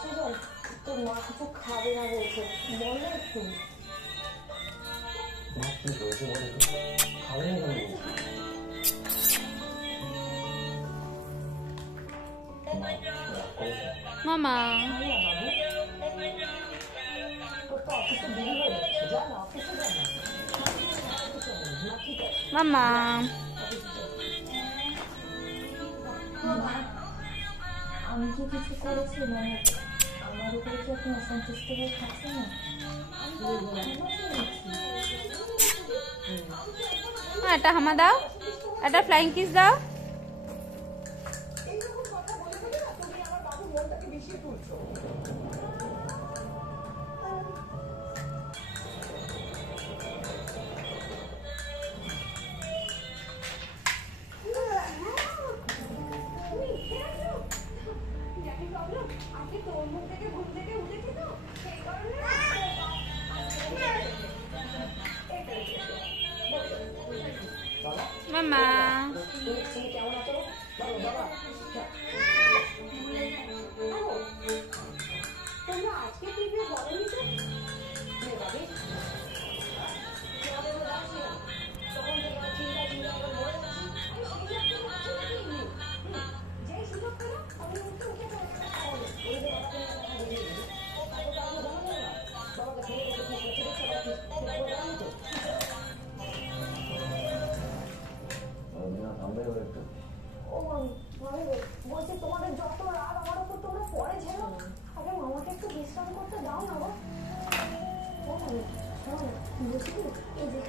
সুজন, তোর মা কিছু খাবে না বলছে, বলো একটু। মা কি বলছে বলো তো, খাবে না কেন বলছে? মামা মামা আমি কি কিছু করেছি? মানে আমার উপরে কি আপনি অসন্তুষ্ট হয়ে থাকছেন না? একটা হামা দাও, একটা ফ্লাইং কিস দাও। মামা বলছি তোমাদের যত রাগ আমার উপর তোমরা পরে ঝেলো, আগে মামাকে একটু বিশ্রাম করতে দাও না। বলছি কি, এই যে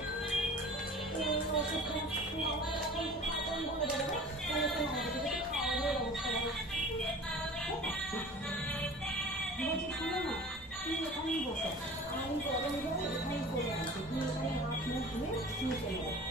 ওষুধটা মামাকে এখন খাওয়ান বলে দেবে না, তাহলে তো মামাকে কিছু খাওয়ানোর ব্যবস্থা হবে। বলছি শুনো না, তুমি এখানেই বসো, আমি গরম জলে এখানেই করে আনছি, তুমি এখানে হাত মুখ ধুয়ে শুয়ে চলে যাও।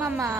মামা